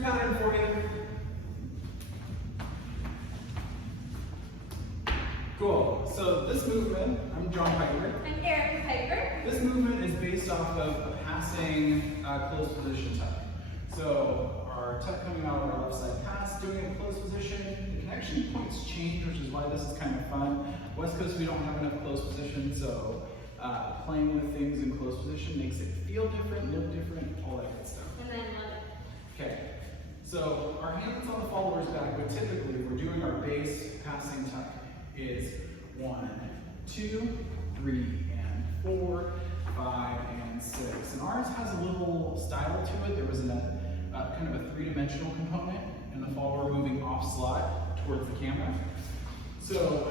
your pattern for you. Cool. So this movement, I'm John Piper. I'm Erica Piper. This movement is based off of a passing closed position tuck. So our tuck coming out of our left side pass, doing a closed position. The connection points change, which is why this is kind of fun. West Coast, we don't have enough closed position, so playing with things in closed position makes it feel different, look different, all that good stuff. And then love it. Okay, so our hands on the follower's back, but typically we're doing our base passing tuck is 1, 2, 3, and 4, 5, and 6. And ours has a little style to it. There was kind of a three-dimensional component, and the follower moving off slot towards the camera. So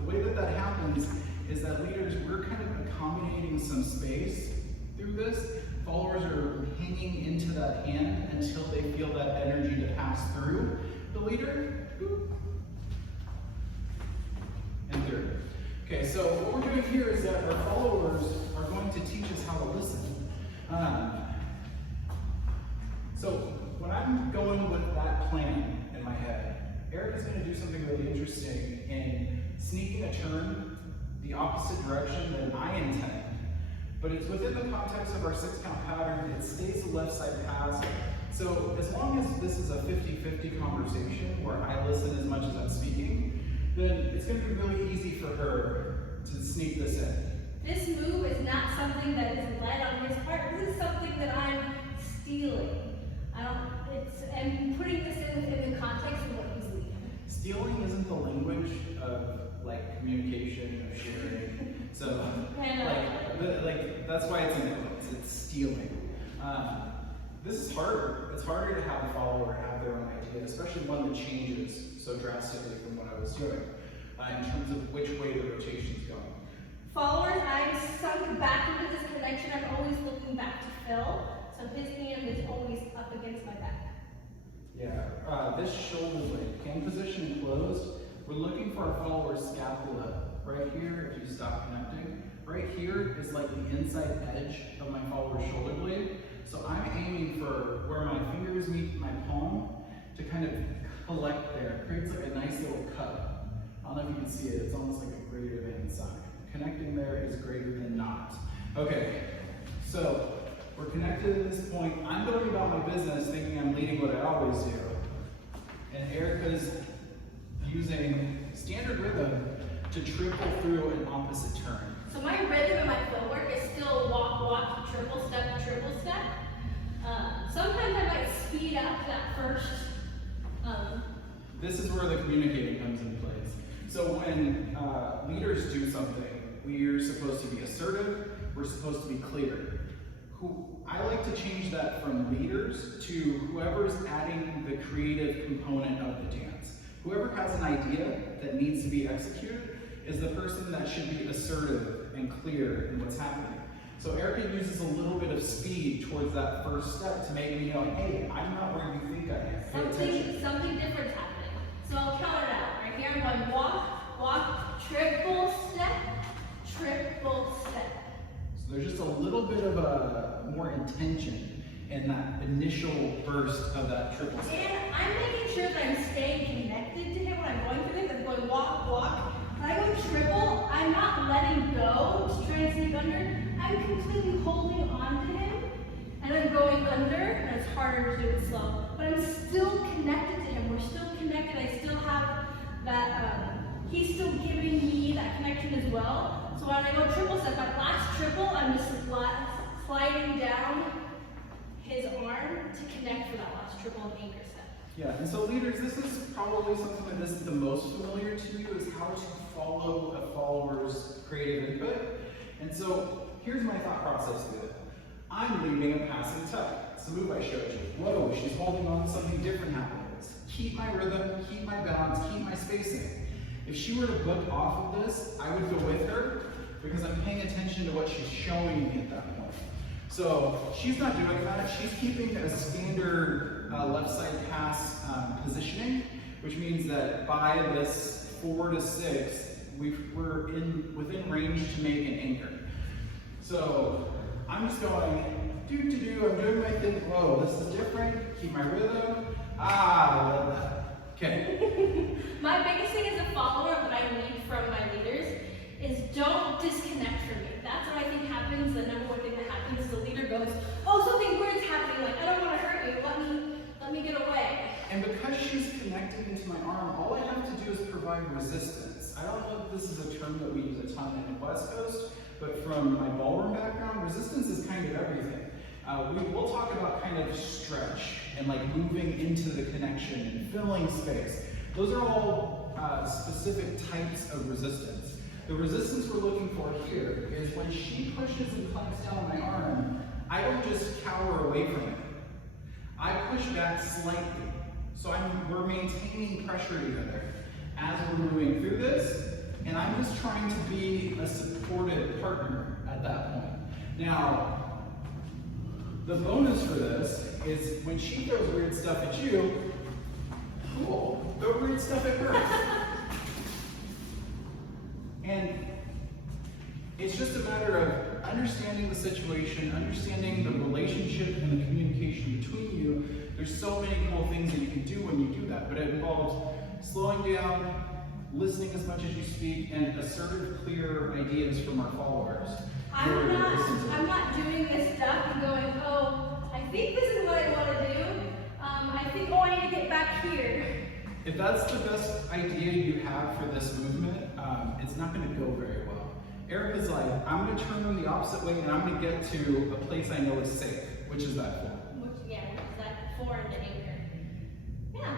the way that that happens is that leaders, we're kind of accommodating some space through this. Followers are hanging into that hand until they feel that energy to pass through the leader. Boop, and through. Okay, so what we're doing here is that our followers are going to teach us how to listen. So when I'm going with that plan in my head, Eric is going to do something really interesting in sneaking a turn the opposite direction than I intend. But it's within the context of our 6-count pattern. It stays the left side pass. So as long as this is a 50-50 conversation where I listen as much as I'm speaking, then it's going to be really easy for her to sneak this in. This move is not something that is led on his part. This is something that I'm stealing. I'm putting this in within the context of what he's leading. Stealing isn't the language of like communication, of sharing. So like that's why it's in quotes. It's stealing. This is harder. It's harder to have a follower have their own idea, especially one that changes so drastically from what I was doing in terms of which way the rotation is going. Followers, I'm sunk back into this connection. I'm always looking back to Phil, so his hand is always up against my back. Yeah, this shoulder blade, hand position closed. We're looking for our follower's scapula right here. If you stop connecting, right here is like the inside edge of my follower's shoulder blade. So I'm aiming for where my fingers meet my palm to kind of collect there. It creates like a nice little cut. I don't know if you can see it. It's almost like a greater than inside. Connecting there is greater than not. Okay, so we're connected at this point. I'm going about my business thinking I'm leading what I always do. And Erica's using standard rhythm to triple through an opposite turn. So my rhythm and my footwork is still walk, walk, triple step, triple step. Sometimes I might speed up that first. This is where the communicating comes into place. So when leaders do something, we're supposed to be assertive, we're supposed to be clear. I like to change that from leaders to whoever's adding the creative component of the dance. Whoever has an idea that needs to be executed is the person that should be assertive and clear in what's happening. So Erica uses a little bit of speed towards that first step to make me know, hey, I'm not where you think I am. Something different's happening. So I'll count it out. Right here, I'm going walk, walk, triple step, triple step. So there's just a little bit of a more intention in that initial burst of that triple step. And I'm making sure that I'm staying connected to him when I'm going through this. I'm going walk, walk. When I go triple, I'm not letting go to try and sneak under. I'm completely holding on to him, and I'm going under, and it's harder to do it slow. But I'm still connected to him. We're still connected. I still have that, he's still giving me that connection as well. So when I go triple step, my last triple, I'm just sliding down his arm to connect for that last triple and anchor step. Yeah, and so leaders, this is probably something that isn't the most familiar to you, is how to follow a follower's creative input. And so here's my thought process with it. I'm leading a passing tuck. It's the move I showed you. Whoa, she's holding on to something different happening. Keep my rhythm, keep my balance, keep my spacing. If she were to book off of this, I would go with her because I'm paying attention to what she's showing me at that point. So she's not doing that. She's keeping a standard left side pass positioning, which means that by this 4 to 6, we're within range to make an anchor. So I'm just going I'm doing my thing. Whoa, this is different. Keep my rhythm. I love that. Okay. My biggest thing as a follower that I need from my leaders is don't disconnect from me. That's what I think happens. The number one thing that happens is the leader goes, oh, something weird's happening. Like, I don't want to hurt you. Let me get away. And because she's connected into my arm, all I have to do is provide resistance. I don't know if this is a term that we use a ton in the West Coast, but from my ballroom background, resistance is kind of everything. We'll talk about kind of stretch and like moving into the connection and filling space. Those are all specific types of resistance. The resistance we're looking for here is when she pushes and clamps down on my arm, I don't just cower away from it. I push back slightly. So we're maintaining pressure together as we're moving through this, and I'm just trying to be a supportive partner at that point. Now, the bonus for this is when she throws weird stuff at you, cool, throw weird stuff at her. And it's just a matter of understanding the situation, understanding the relationship and the communication between you. There's so many cool things that you can do when you do that, but it involves slowing down, listening as much as you speak, and assertive, clear ideas from our followers. I'm not doing this stuff and going, oh, I think this is what I want to do. I think, oh, I need to get back here. If that's the best idea you have for this movement, it's not going to go very well. Erica's like, I'm going to turn them the opposite way and I'm going to get to a place I know is safe, which is that form. Which is that foreign to anger. Yeah.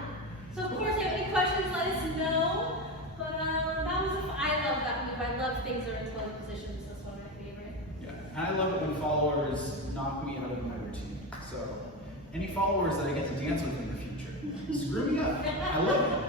So of course, if you have any questions, let us know. But I love that move. I love things that are in 12 positions. That's one of my favorite. Yeah, and I love it when followers knock me out of my routine. So, any followers that I get to dance with in the future, screw me up. I love it.